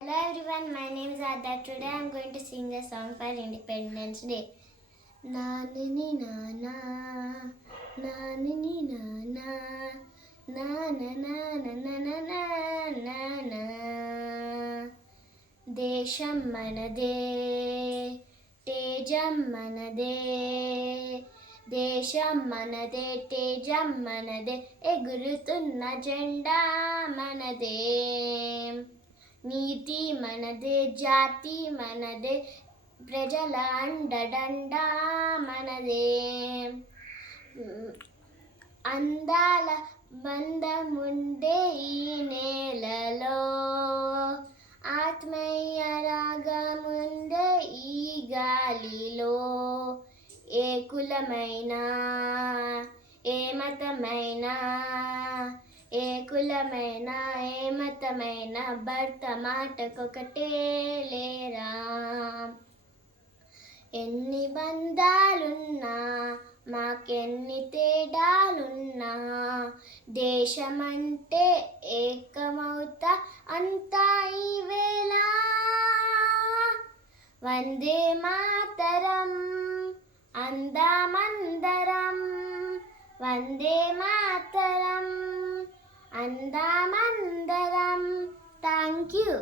Hello everyone, my name is Adha. Today I am going to sing a song for Independence Day. Nanani nana, nanani nana, nana nana nana nana. దేశం మనదే తేజం మనదే దేశం మనదే తేజం మనదే ఎగురుతున్న జెండా మనదే నీతి మనదే జాతి మనదే ప్రజల అండదండ మనదే అందాల బంధముండే ఈ నేలలో ఆత్మీయ రాగముందే ఈ గాలిలో ఏ కులమైనా ఏ మతమైనా ఏ కులమైనా ఏ మతమైనా భర్త మాటకొకటే లేరా ఎన్ని బంధాలున్నా మాకెన్ని తేడాలున్నా దేశమంటే ఏకమవుతా అంతా ఈ వేళ వందే మాతరం అందామందరం వందే మాతరం అందామందరం థ్యాంక్ యూ